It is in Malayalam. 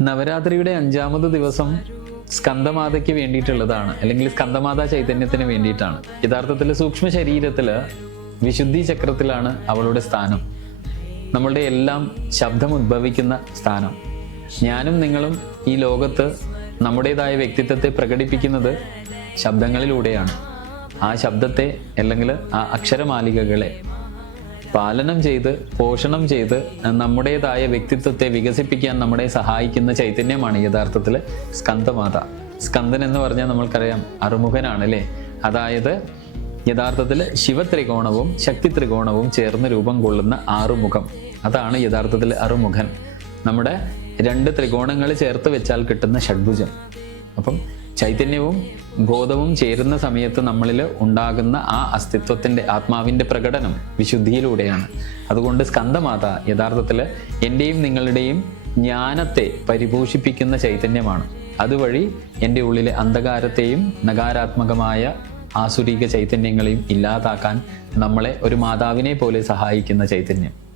നവരാത്രിയുടെ അഞ്ചാമത് ദിവസം സ്കന്ദമാതയ്ക്ക് വേണ്ടിയിട്ടുള്ളതാണ്. അല്ലെങ്കിൽ സ്കന്ദമാത ചൈതന്യത്തിന് വേണ്ടിയിട്ടാണ്. യഥാർത്ഥത്തിൽ സൂക്ഷ്മ ശരീരത്തിൽ വിശുദ്ധി ചക്രത്തിലാണ് അവളുടെ സ്ഥാനം. നമ്മളുടെ എല്ലാം ശബ്ദം ഉദ്ഭവിക്കുന്ന സ്ഥാനം. ഞാനും നിങ്ങളും ഈ ലോകത്ത് നമ്മുടേതായ വ്യക്തിത്വത്തെ പ്രകടിപ്പിക്കുന്നത് ശബ്ദങ്ങളിലൂടെയാണ്. ആ ശബ്ദത്തെ അല്ലെങ്കിൽ ആ അക്ഷരമാലികകളെ പാലനം ചെയ്ത് പോഷണം ചെയ്ത് നമ്മുടേതായ വ്യക്തിത്വത്തെ വികസിപ്പിക്കാൻ നമ്മളെ സഹായിക്കുന്ന ചൈതന്യമാണ് യഥാർത്ഥത്തിൽ സ്കന്ദമാത സ്കന്ദൻ എന്ന് പറഞ്ഞാൽ നമ്മൾക്കറിയാം അറുമുഖനാണ് അല്ലേ അതായത് യഥാർത്ഥത്തിൽ ശിവത്രികോണവും ശക്തി ത്രികോണവും ചേർന്ന് രൂപം കൊള്ളുന്ന ആറുമുഖം. അതാണ് യഥാർത്ഥത്തിൽ അറുമുഖൻ. നമ്മുടെ രണ്ട് ത്രികോണങ്ങൾ ചേർത്ത് വെച്ചാൽ കിട്ടുന്ന ഷഡ്ഭുജം. അപ്പം ചൈതന്യവും ബോധവും ചേരുന്ന സമയത്ത് നമ്മളിൽ ഉണ്ടാകുന്ന ആ അസ്തിത്വത്തിന്റെ ആത്മാവിന്റെ പ്രകടനം വിശുദ്ധിയിലൂടെയാണ്. അതുകൊണ്ട് സ്കന്ധമാത യഥാർത്ഥത്തിൽ എന്റെയും നിങ്ങളുടെയും ജ്ഞാനത്തെ പരിപോഷിപ്പിക്കുന്ന ചൈതന്യമാണ്. അതുവഴി എന്റെ ഉള്ളിലെ അന്ധകാരത്തെയും നകാരാത്മകമായ ആസുരിക ചൈതന്യങ്ങളെയും ഇല്ലാതാക്കാൻ നമ്മളെ ഒരു മാതാവിനെ പോലെ സഹായിക്കുന്ന ചൈതന്യം.